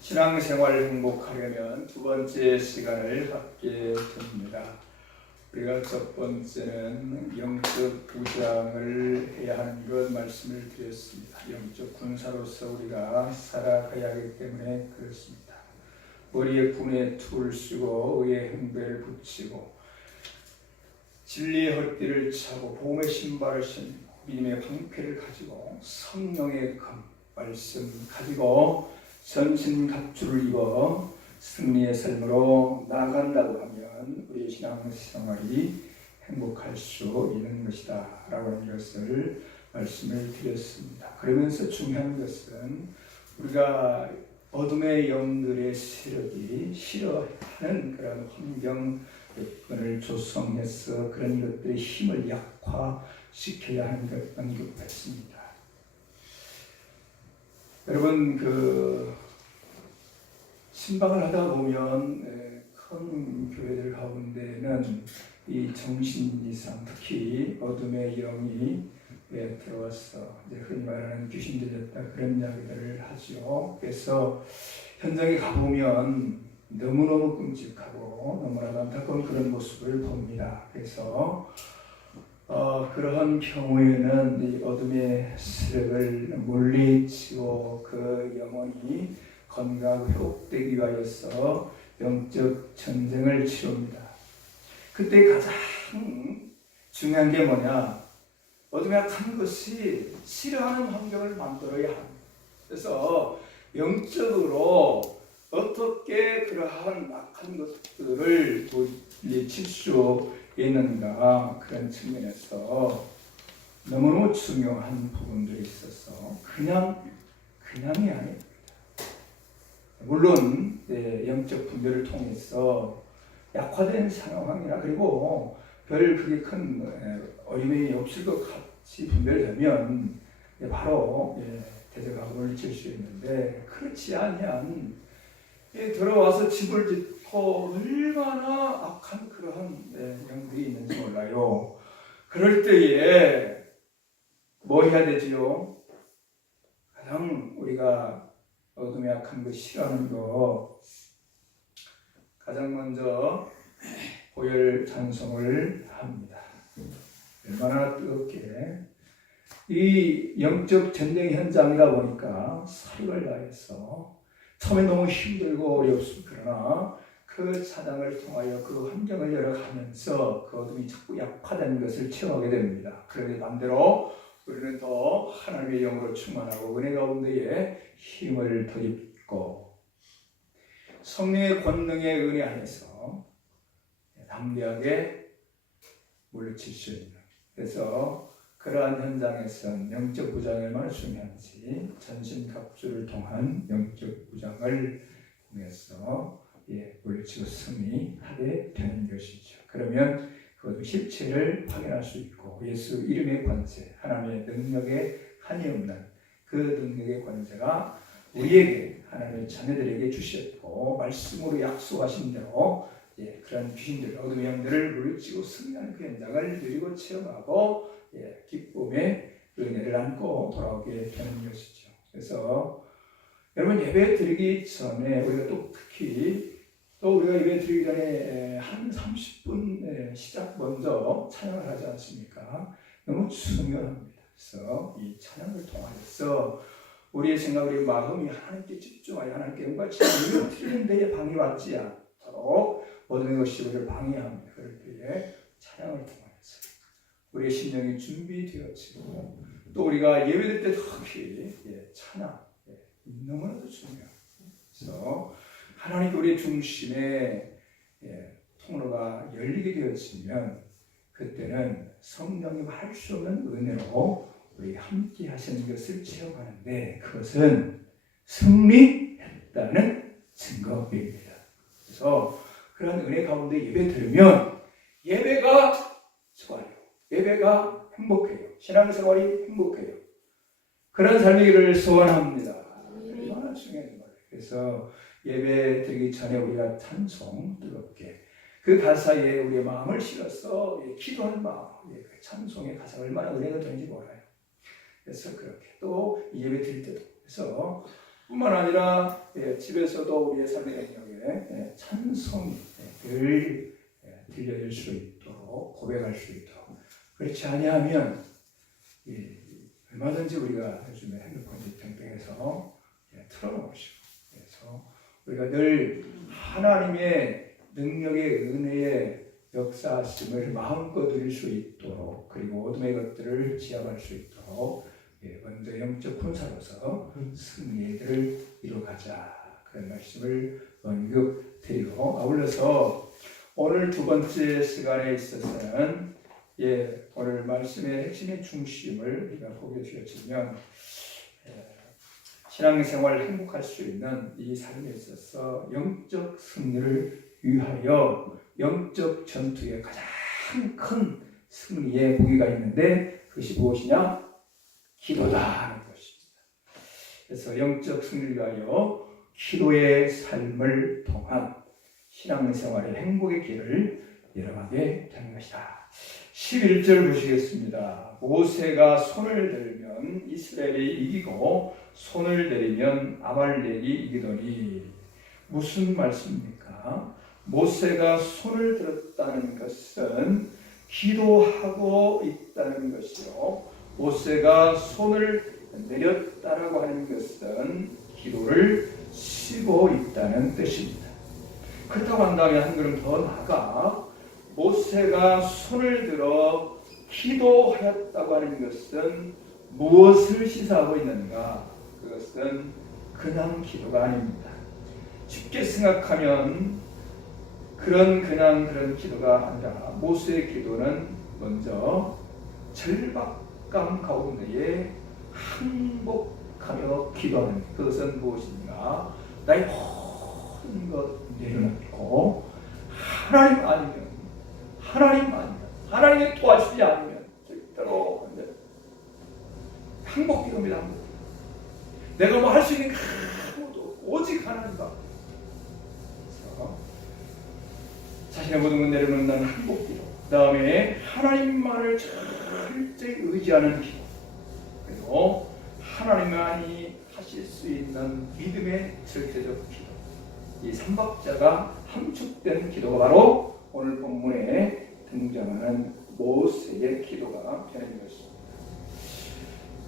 신앙생활 행복하려면 두 번째 시간을 갖게 됩니다. 우리가 첫 번째는 영적 부장을 해야 하는 것 말씀을 드렸습니다. 영적 군사로서 우리가 살아가야 하기 때문에 그렇습니다. 머리에 군의 툴을 쓰고 의의 행배를 붙이고 진리의 헛띠를 차고 복음의 신발을 신고 믿음의 방패를 가지고 성령의 금 말씀 가지고 전신 갑주를 입어 승리의 삶으로 나아간다고 하면 우리의 신앙생활이 행복할 수 있는 것이다 라고 하는 것을 말씀을 드렸습니다. 그러면서 중요한 것은 우리가 어둠의 영들의 세력이 싫어하는 그런 환경 여건을 조성해서 그런 것들의 힘을 약화시켜야 하는 것 언급했습니다. 여러분 신방을 하다 보면 큰 교회들 가운데는 이 정신 이상 특히 어둠의 영이 들어와서 흔히 말하는 귀신 들렸다 그런 이야기들을 하죠. 그래서 현장에 가보면 너무너무 끔찍하고 너무나도 안타까운 그런 모습을 봅니다. 그래서 그러한 경우에는 이 어둠의 세력을 물리치고 그 영혼이 건강 회복되기 위하여서 영적 전쟁을 치릅니다. 그때 가장 중요한 게 뭐냐? 어둠의 악한 것이 싫어하는 환경을 만들어야 합니다. 그래서 영적으로 어떻게 그러한 악한 것들을 물리칠 수 있는가 그런 측면에서 너무너무 중요한 부분들이 있어서 그냥이 아닙니다. 물론 영적 분별을 통해서 약화된 상황이나 그리고 별 그게 큰 어려움이 없을 것 같이 분별되면 바로 대적하고 물리칠 수 있는데 그렇지 않으면 들어와서 집을 짓고 얼마나 악한 그러한 영들이 있는지 몰라요. 그럴 때에 뭐 해야 되지요? 가장 우리가 어둠의 악한 거 싫어하는 거 가장 먼저 고열 찬송을 합니다. 얼마나 뜨겁게 이 영적 전쟁 현장이다 보니까 사력을 다해서 처음에 너무 힘들고 어렵습니다. 그러나 그 사당을 통하여 그 환경을 열어가면서 그 어둠이 자꾸 약화된 것을 체험하게 됩니다. 그런데 반대로 우리는 더 하나님의 영으로 충만하고 은혜 가운데에 힘을 덧입고 성령의 권능의 은혜 안에서 담대하게 물리칠 수 있는 그래서 그러한 현장에서는 영적 부장이 얼마나 중요한지 전신갑주를 통한 영적 부장을 통해서 물리치고 승리하게 되는 것이죠. 그러면 그것도 실체를 확인할 수 있고 예수 이름의 권세, 하나님의 능력에 한이 없는 그 능력의 권세가 우리에게 하나님의 자녀들에게 주셨고 말씀으로 약속하신 대로 그런 귀신들, 어둠의 영들을 물리치고 승리하는 그 현장을 누리고 체험하고 기쁨의 은혜를 안고 돌아오게 되는 것이죠. 그래서 여러분 예배 드리기 전에 우리가 또 특히 우리가 예배 드리기 전에 한 30분 시작 먼저 찬양을 하지 않습니까? 너무 중요합니다. 그래서 이 찬양을 통하여서 우리의 생각, 우리의 마음이 하나님께 집중하여 하나님께 영광을 드리는 데에 방해 받지 않도록 모든 것이 우리를 방해합니다. 그럴 때에 찬양을 통하여서 우리의 심령이 준비되어지고 또 우리가 예배될 때 특히 찬양 너무나도 중요합니다. 그래서 하나님께 우리의 중심에 통로가 열리게 되어지면 그때는 성령이 할 수 없는 은혜로 우리 함께 하시는 것을 체험하는데 그것은 승리했다는 증거입니다. 그래서 그런 은혜 가운데 예배 들으면 예배가 좋아요. 예배가 행복해요. 신앙생활이 행복해요. 그런 삶이기를 소원합니다. 얼마나 중요한 거예요. 그래서 예배 드리기 전에 우리가 찬송 뜨겁게 그 가사에 우리의 마음을 실어서 기도하는 마음, 그 찬송의 가사가 얼마나 은혜가 되는지 몰라요. 그래서 그렇게 또 예배 드릴 때도 그래서 뿐만 아니라 집에서도 우리의 삶의 영역에 찬송이 늘 들려질 수 있도록 고백할 수 있도록 그렇지 아니하면 얼마든지 우리가 요즘에 핸드폰 땡땡해서 틀어놓으시고 그래서 우리가 늘 하나님의 능력의 은혜의 역사심을 마음껏 누릴 수 있도록 그리고 어둠의 것들을 지압할 수 있도록 먼저 영적 군사로서 승리의 길을 이루어가자 그런 말씀을 언급드리고 아울러서 오늘 두 번째 시간에 있어서는 오늘 말씀의 핵심의 중심을 우리가 보게 되어지면 신앙생활을 행복할 수 있는 이 삶에 있어서 영적 승리를 위하여 영적 전투의 가장 큰 승리의 무기가 있는데 그것이 무엇이냐? 기도다 하는 것입니다. 그래서 영적 승리를 위하여 기도의 삶을 통한 신앙생활의 행복의 길을 열어가게 되는 것이다. 11절 보시겠습니다. 모세가 손을 들면 이스라엘이 이기고 손을 내리면 아말렉이 이기더니 무슨 말씀입니까? 모세가 손을 들었다는 것은 기도하고 있다는 것이요. 모세가 손을 내렸다라고 하는 것은 기도를 쉬고 있다는 뜻입니다. 그렇다고 한다면 한 걸음 더 나아가 모세가 손을 들어 기도하였다고 하는 것은 무엇을 시사하고 있는가? 그것은 그냥 기도가 아닙니다. 쉽게 생각하면 그런 기도가 아니라 모세의 기도는 먼저 절박감 가운데에 항복하며 기도하는 그것은 무엇인가? 나의 모든 것 내려놓고 하나님의 도와주지 않으면 절대로 안 돼요. 항복기도입니다. 내가 뭐 할 수 있는 게 아무도 오직 하나님과 자신의 모든 것 내려놓는 항복기도 그 다음에 하나님만을 철저히 의지하는 기도 그리고 하나님만이 하실 수 있는 믿음의 절대적 기도 이 삼박자가 함축된 기도가 바로 오늘 본문에 등장하는 모세의 기도가 되는 것입니다.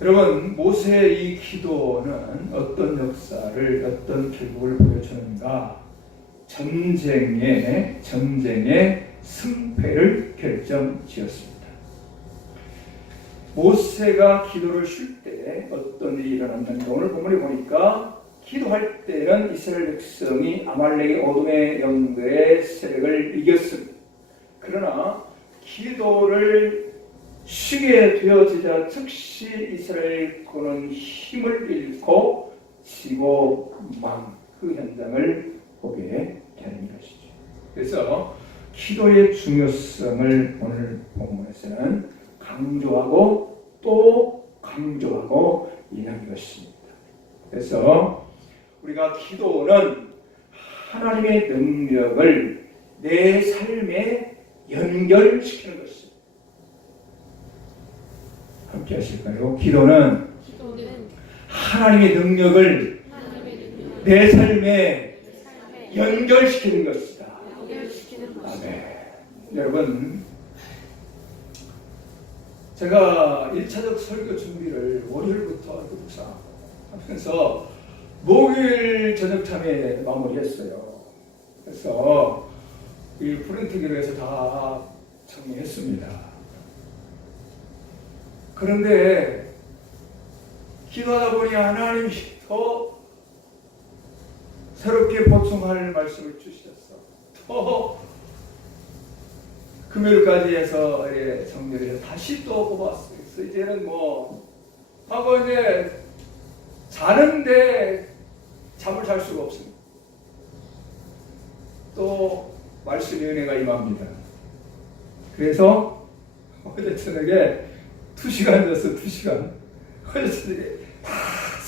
여러분 모세의 이 기도는 어떤 역사를 어떤 결국을 보여주는가? 전쟁의 승패를 결정지었습니다. 모세가 기도를 쉴 때 어떤 일이 일어난다는 가 오늘 본문에 보니까 기도할 때는 이스라엘 백성이 아말렉의 어둠의 영들의 세력을 이겼습니다. 그러나 기도를 쉬게 되어지자 즉시 이스라엘 군은 힘을 잃고 지고 만 그 현장을 보게 되는 것이죠. 그래서 기도의 중요성을 오늘 본문에서는 강조하고 또 강조하고 있는 것입니다. 그래서 우리가 기도는 하나님의 능력을 내 삶에 연결시키는 것입니다. 함께 하실까요? 기도는 하나님의 능력을 내 삶에 연결시키는 것이다. 아멘. 여러분, 제가 1차적 설교 준비를 월요일부터 하면서 목요일 저녁참에 마무리했어요. 그래서 이 프린트기로 해서 다 정리했습니다. 그런데 기도하다 보니 하나님이 더 새롭게 보충할 말씀을 주셨어. 또 금요일까지 해서 정리를 해서 다시 또 뽑았어요. 그래서 이제는 하고 이제 자는데 잠을 잘 수가 없습니다. 또 말씀의 은혜가 임합니다. 그래서 어제 저녁에 2시간 잤어. 2시간. 어제 저녁에 다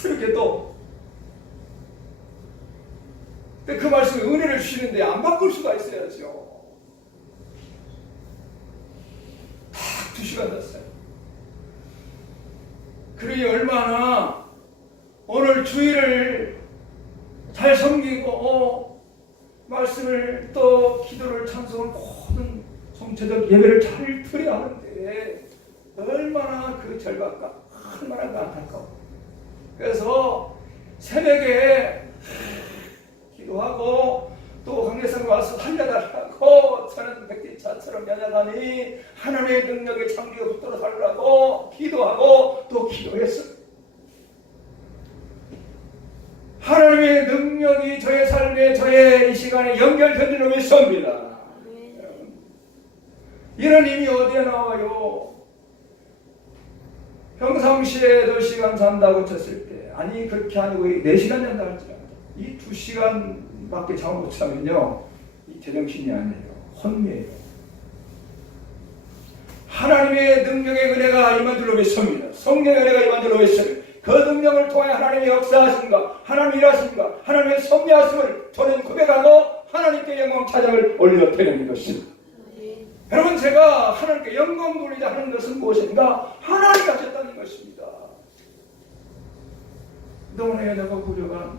새롭게 또 근데 그 말씀에 은혜를 주시는데 안 바꿀 수가 있어야죠. 딱 2시간 잤어요. 그러니 얼마나 오늘 주일을 섬기고 말씀을 또 기도를 찬송을 모든 정체적 예배를 잘 드려야 하는데 얼마나 그 절박과 얼마나 그 안타까워. 그래서 새벽에 기도하고 또 강례성에 와서 살려달라고 저는 백지차처럼 연약하니 하나님의 능력에 장기가 붙들어 살라고 기도하고 또 기도했습니다. 하나님의 능력이 저의 삶에 저의 이 시간에 연결된 줄로 믿습니다. 이런 힘이 어디에 나와요? 평상시에 2시간 잔다고 쳤을 때 아니 그렇게 아니고 4시간 잔다 할지라도 이 2시간밖에 잠을 못 자면요 이 제정신이 아니에요. 혼미해요. 하나님의 능력의 은혜가 임한 줄로 믿습니다. 성령의 은혜가 임한 줄로 믿습니다. 그 능력을 통해 하나님의 역사하심과 하나님의 일하심과 하나님의 섭리하심을 저는 고백하고 하나님께 영광 찬양을 올려드리는 것입니다. 여러분 제가 하나님께 영광 돌리자 하는 것은 무엇인가? 하나님이 하셨다는 것입니다. 그동안에 내가 부족한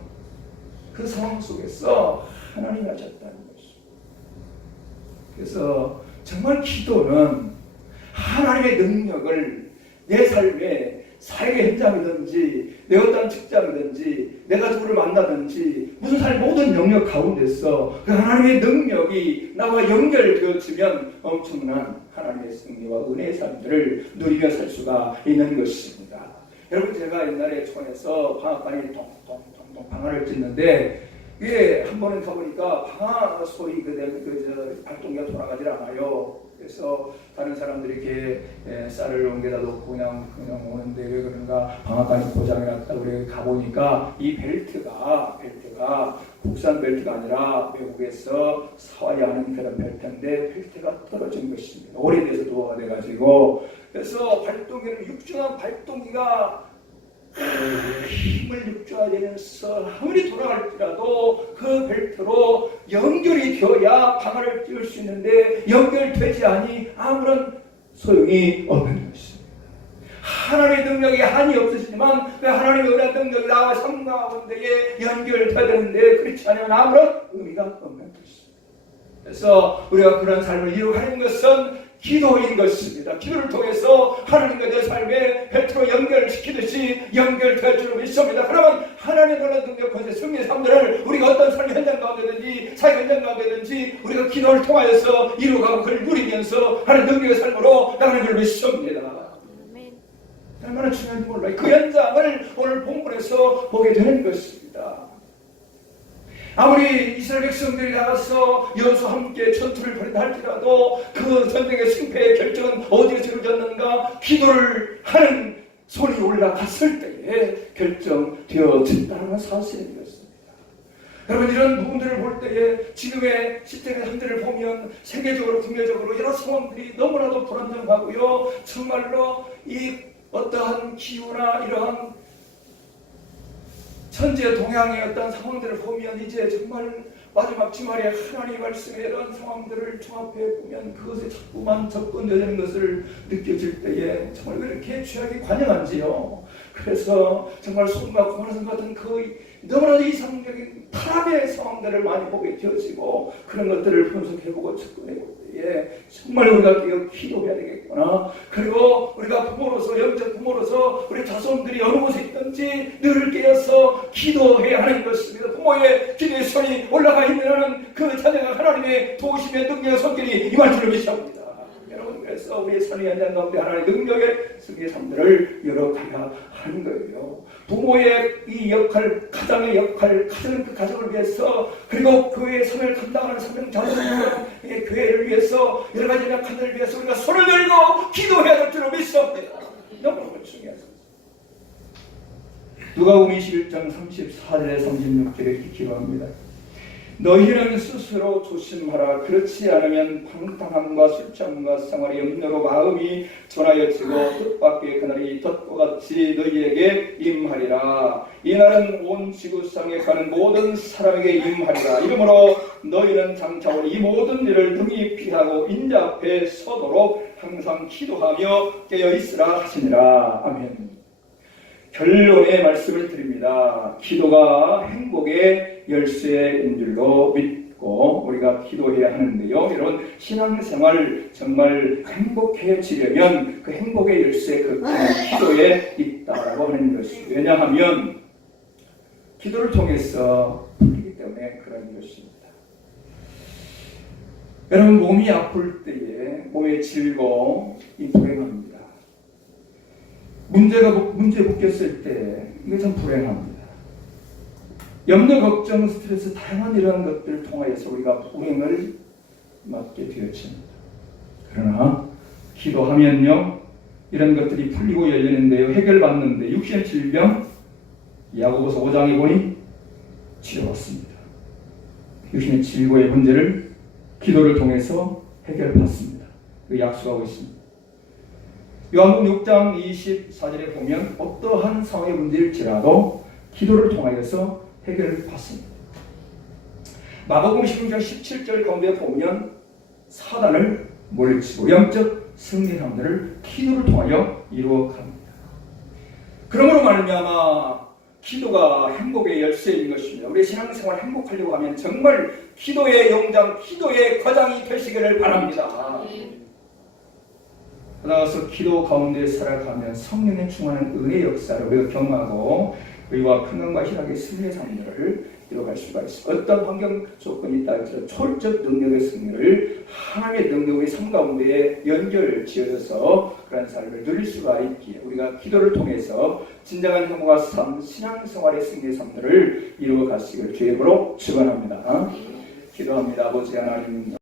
그 상황 속에서 하나님이 하셨다는 것입니다. 그래서 정말 기도는 하나님의 능력을 내 삶에 사역의 현장이든지 내 어떤 직장이든지 내가 누구를 만나든지 무슨 삶 모든 영역 가운데서 그 하나님의 능력이 나와 연결되어지면 엄청난 하나님의 승리와 은혜의 삶들을 누리며 살 수가 있는 것입니다. 여러분 제가 옛날에 촌에서 방앗간이 동동동동 방아를 찢는데 이게 한 번은 가보니까 방아 소리 발동기가 돌아가질 않아요. 그래서 다른 사람들이 이렇게 쌀을 옮겨다 놓고 그냥 오는데 왜 그런가 방앗간이 고장이 났다 그래 가보니까 이 벨트가 국산 벨트가 아니라 외국에서 사와야 하는 그런 벨트인데 벨트가 떨어진 것입니다. 오래돼서 노화가 돼가지고 그래서 발동기는 육중한 발동기가 힘을 육조하면서 아무리 돌아갈지라도 그 벨트로 연결이 되어야 방아를 띄울 수 있는데 연결되지 않으니 아무런 소용이 없는 것입니다. 하나님의 능력이 한이 없으시지만 그 하나님의 은혜 능력이 나와 삶 가운데에 연결되어야 되는데 그렇지 않으면 아무런 의미가 없는 것입니다. 그래서 우리가 그런 삶을 이루어가는 것은 기도인 것입니다. 기도를 통해서 하나님과 내 삶에 벨트로 연결시키듯이 연결될 줄로 믿습니다. 그러면 하나님의 놀라운 능력, 권세, 승리의 삶들을 우리가 어떤 삶의 현장 가운데든지 사회 현장 가운데든지 우리가 기도를 통하여서 이루어가고 그를 누리면서 하나님의 능력의 삶으로 나가는 줄 믿습니다. 얼마나 중요한지 몰라요. 그 현장을 오늘 본문에서 보게 되는 것입니다. 아무리 이스라엘 백성들이 나가서 여호수아와 함께 전투를 벌인다 할지라도 그 전쟁의 승패의 결정은 어디에서 이루어졌는가? 기도를 하는 손이 올라갔을 때에 결정되어진다는 사실인 것입니다. 여러분 이런 부분들을 볼 때에 지금의 시대의 현대를 보면 세계적으로 국내적으로 여러 상황들이 너무나도 불안정하고요. 정말로 이 어떠한 기후나 이러한 천재 동양의 어떤 상황들을 보면 이제 정말 마지막 주말에 하나님의 말씀에 이런 상황들을 종합해 보면 그것에 자꾸만 접근되는 것을 느껴질 때에 정말 왜 이렇게 죄악이 관영한지요. 그래서 정말 소돔과 고모라 같은 그 너무나도 이상적인 타락의 상황들을 많이 보게 되어지고 그런 것들을 분석해보고 접근해볼 때에 정말 우리가 기도해야 되겠구나. 그리고 우리가 부모로서 영적 부모로서 우리 자손들이 어느 곳에 있든지 늘 깨어서 기도해야 하는 것입니다. 부모의 기도의 손이 올라가 있는 한은 그 자녀가 하나님의 도우심의 능력의 손길이 임할 줄을 믿습니다. 여러분 그래서 우리의 삶의 현장 가운데 하나님의 능력의 승리의 삶들을 열어가야 하는 거예요. 부모의 이 역할, 가장의 역할, 그 가정을 위해서 그리고 교회의 삶을 감당하는 사명 자손들, 교회를 위해서 여러 가지 역할들을 위해서 우리가 손을 들고 기도해야 될 줄로 믿습니다. 너무너무 중요하습니다. 누가복음 21장 34절에 36절에 이렇게 기도합니다. 너희는 스스로 조심하라. 그렇지 않으면 방탕함과 술취함과 생활의 염려로 마음이 전하여지고 뜻밖의 그날이 덫과 같이 너희에게 임하리라. 이날은 온 지구상에 가는 모든 사람에게 임하리라. 이러므로 너희는 장차 이 모든 일을 등이 피하고 인자 앞에 서도록 항상 기도하며 깨어있으라 하시니라. 아멘. 결론의 말씀을 드립니다. 기도가 행복의 열쇠인 줄로 믿고 우리가 기도해야 하는데요. 이런 신앙생활 정말 행복해지려면 그 행복의 열쇠 그 기도에 있다라고 하는 것이죠. 왜냐하면 기도를 통해서 풀리기 때문에 그런 것입니다. 여러분 몸이 아플 때에 몸의 즐거움이 불행합니다. 문제 묶였을 때 이게 참 불행합니다. 염려, 걱정, 스트레스 다양한 이러한 것들을 통하여서 우리가 불행을 맞게 되어집니다. 그러나 기도하면요 이런 것들이 풀리고 열리는데요 해결받는데 육신의 질병 야고보서 5장에 보니 치료받습니다. 육신의 질고의 문제를 기도를 통해서 해결받습니다. 그 약속하고 있습니다. 요한복음 6장 24절에 보면 어떠한 상황의 문제일지라도 기도를 통하여서 해결받습니다. 마가복음 16장 17절 가운데 보면 사단을 물리치고 영적 승리함들을 기도를 통하여 이루어갑니다. 그러므로 말미암아 기도가 행복의 열쇠인 것입니다. 우리 신앙생활 행복하려고 하면 정말 기도의 영장, 기도의 거장이 되시기를 바랍니다. 나아가서 기도 가운데 살아가면 성령의 충만한 은혜의 역사를 우리가 경험하고 의와 평강과 희락의 승리의 삶들을 이뤄갈 수가 있습니다. 어떤 환경 조건이 있다 할지라도 초월적 능력의 승리를 하나님의 능력의 삶 가운데에 연결 지어져서 그런 삶을 누릴 수가 있기에 우리가 기도를 통해서 진정한 행복과 삶, 신앙생활의 승리의 삶들을 이루어 가시기를 주의 이름으로 축원합니다. 기도합니다. 아버지 하나님.